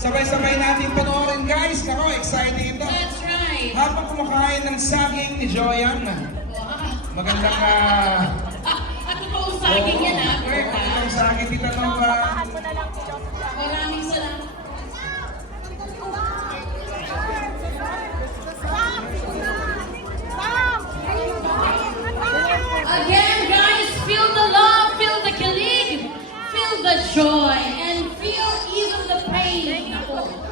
Sabay-sabay natin panoorin guys. Ako, excited ito. That's right. Habang kumakain ng saging ni Joyan. Wow. Magandang Ano pa ang saging yan ha, Bert ha? Ang saging dito Nova. Maraming salamat. Again, guys, feel the love, feel the kilig, feel the joy, and feel even the pain.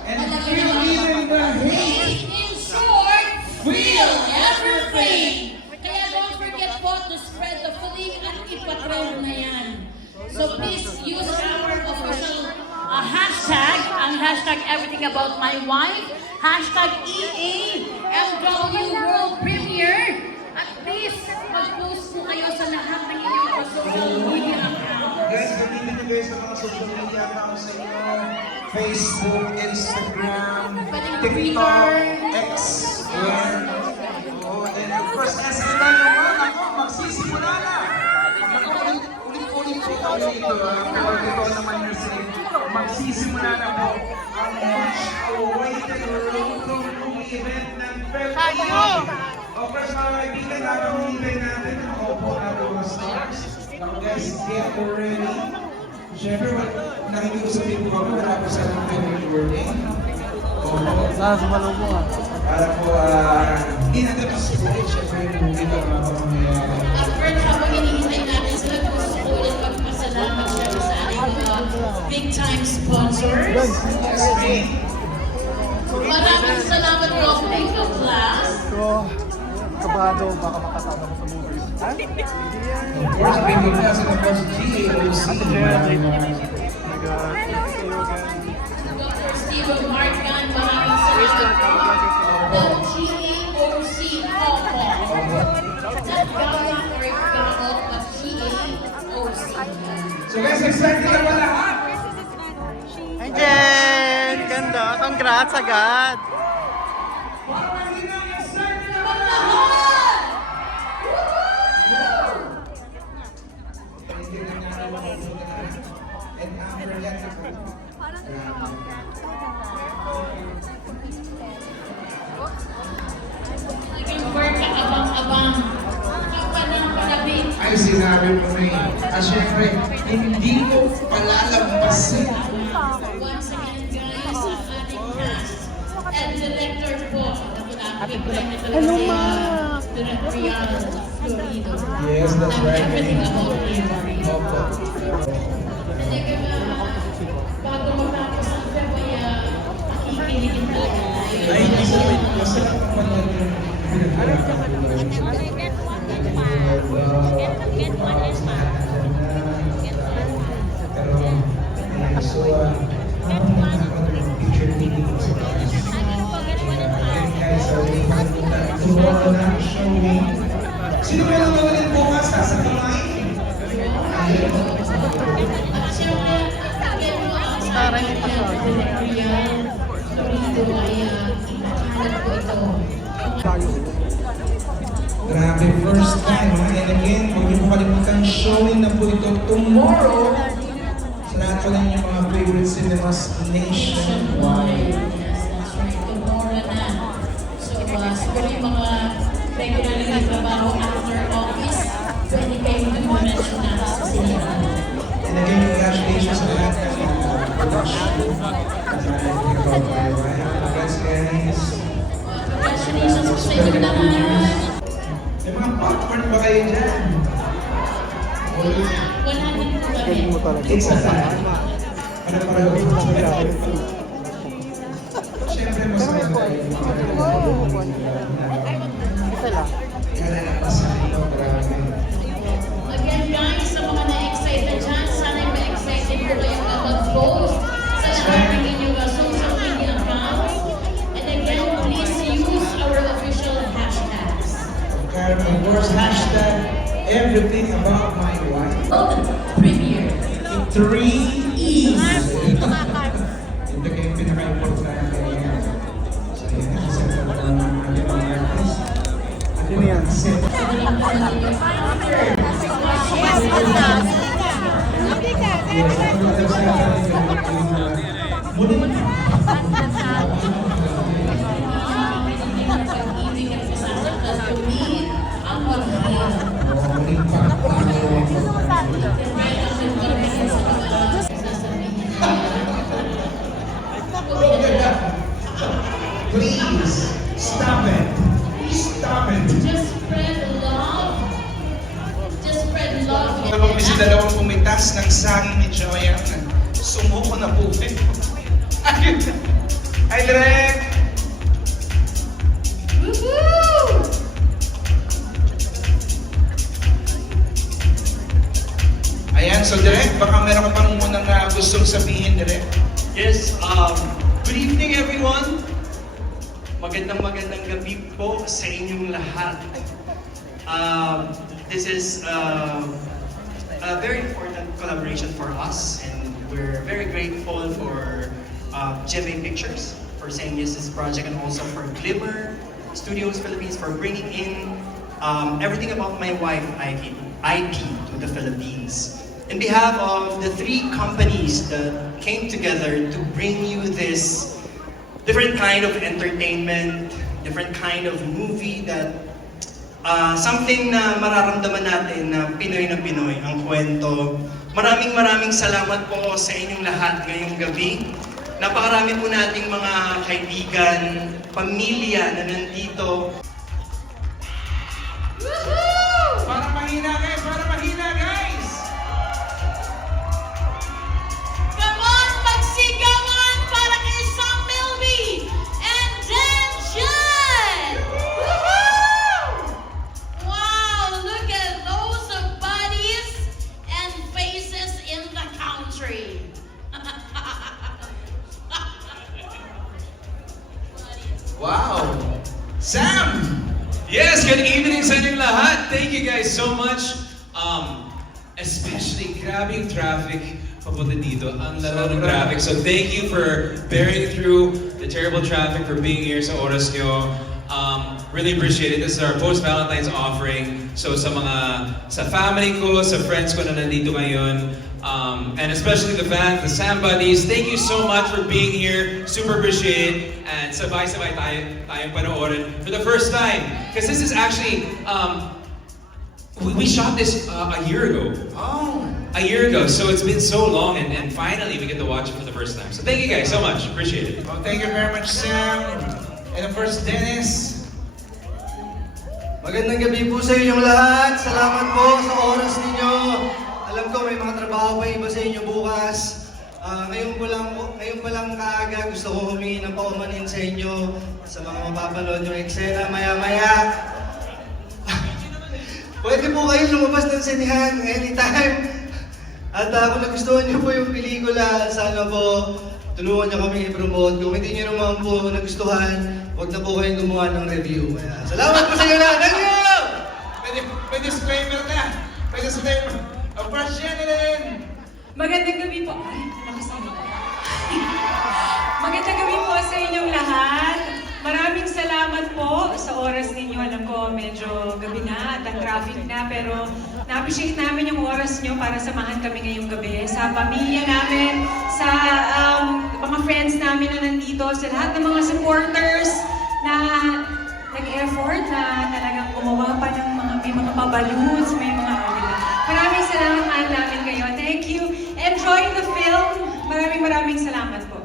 And feel even the hate. In short, feel everything. Kaya don't forget po to spread the kilig at ipatrol na yan. So please use our official hashtag, ang hashtag everything about my wife, hashtag EAMW World Premiere. At least, mag-post po kayo sa lahat ng inyong social media accounts. Guys, gamitin nyo guys ang mga social media accounts sa inyo. Facebook, Instagram, TikTok, X, and of course, SNL naman. Ako, magsisimula na. Ulit-ulit po kami dito. Pero dito naman na say, magsisimula na po ang much-awaited road to event ng February. Of course, mga kaibigan, nakakahintay natin ang opo natin mga stars. Now guys, get ready. Siyempre, nakikiusapin po kami, wala po sa February working. Para po, hindi natin masulit, siyempre, hindi pa mga pangyayari. Albert, habang hinihintay natin sila, gusto ko ulit magpasalamat siya sa ating big time sponsors. Maraming salamat po, thank you class. Kabado, baka makasama ko sa movies. Of course, people class and of course, GAOC. Dr. Steven Marcan, maraming salamat po. The GAOC Opo. Not Gala or Gala, but GAOC. So guys, excited na ba lahat? Hi Jen! Ganda! Congrats agad! Parang hindi na excited na ba Lahat! lahat? Hindi na natin and unforgettable. Naging work ka abang-abang. Kapanang-panabit. Ay, sinabi mo na yun. At syempre, hindi ko palalampasin. Once again, guys, ang ating cast and director po. Hello, ma! Director Rial Florido. Yes, that's And right. everything about him. Opo. Talaga bago matapos ang February, makikiligin talaga tayo. Ay, hindi mo ito. Masarap naman yan yung sino mo lang naman bukas sa kamay? At siyempre, again mo ang sa ating Director Rial Florido ay hanap po ito. Grabe, first time ha? And again, huwag niyo po kalimutan showing na po ito tomorrow sa lahat po ng inyong mga favorite cinemas nationwide. Yes, that's right. Tomorrow na. So, siguro yung mga regularly nagtrabaho after office, pwede kayo mag-mention na sa cinema. And again, congratulations sa lahat ng production. Congrats guys. Congratulations po sa inyo lahat. May mga popcorn ba kayo dyan? 100 po kami. It's a time. Ano para siyempre mas maganda yung Isa lang. kalalapasan ito. Grabe. Again guys, sa mga na-excited dyan, sana yung ma-excited po kayo na mag-post sa lahat ng inyong social media accounts. And again, please use our official hashtags. Of course, hashtag everything about my wife. Premiere. 3 E's. Ito kayo pinaka-importante yan. So, yun ang isa sa mga artists. Sino yan? Yes, Pag-ibig at pasasaktan to me, ang pag-ibig. Please, stop it. Stop it. Just spread love. Just spread love. Kapag may si dalawang pumitas ng saging ni Joya, sumuko na po. Ayun. Ay, Direk! Woohoo! Ayan, so Direk, baka meron ka pang munang gustong sabihin, Direk. Yes, good evening everyone. Magandang gabi po sa inyong lahat. This is a very important collaboration for us and we're very grateful for GMA Pictures for saying yes to this project and also for Glimmer Studios Philippines for bringing in everything about my wife IP to the Philippines. In behalf of the three companies that came together to bring you this different kind of entertainment, different kind of movie that something na mararamdaman natin na Pinoy ang kwento. Maraming salamat po sa inyong lahat ngayong gabi. Napakarami po nating mga kaibigan, pamilya na nandito. Woohoo! Para mahina, guys! Para mahina, guys! Come on, magsigawan para kay Sam Milby and Dan Jan! Woohoo! Wow, look at those bodies and faces in the country. Wow! Sam! Yes, good evening sa inyong lahat. Thank you guys so much. Especially grabe yung traffic papunta dito. Ang laro ng traffic. So thank you for bearing through the terrible traffic, for being here sa oras nyo. Really appreciate it. This is our post-Valentine's offering. So sa family ko, sa friends ko na nandito ngayon, and especially the fans, the Sam Buddies, thank you so much for being here. Super appreciate it. And sabay-sabay tayong panoorin for the first time. Because this is actually, we shot this a year ago. Oh! A year ago, so it's been so long and finally we get to watch it for the first time. So thank you guys so much. Appreciate it. Well, thank you very much, Sam. And of course, Dennis. Magandang gabi po sa inyong lahat. Salamat po sa oras ninyo. Alam ko may mga trabaho pa iba sa inyo bukas. Ngayon pa lang kaaga gusto ko humingi ng paumanin sa inyo sa mga mapapanood yung eksena maya-maya. Pwede po kayo lumabas ng sinihan anytime. At kung nagustuhan niyo po yung pelikula, sana po tulungan niyo kami i-promote. Kung hindi niyo naman po nagustuhan, huwag na po kayong gumawa ng review. Kaya, salamat po sa inyo lahat. Thank you! May disclaimer na. May disclaimer. Of course, Shannon! Magandang gabi po. Ay, lakas ako. Magandang gabi po sa inyong lahat. Maraming salamat po sa oras ninyo. Alam ko, medyo gabi na at ang traffic na, pero na-appreciate namin yung oras nyo para samahan kami ngayong gabi. Sa pamilya namin, sa mga friends namin na nandito, sa lahat ng mga supporters na nag-effort na talagang gumawa pa ng may mga paballoons, may mga Maraming salamat, mahal namin kayo. Thank you. Enjoy the film. Maraming salamat po.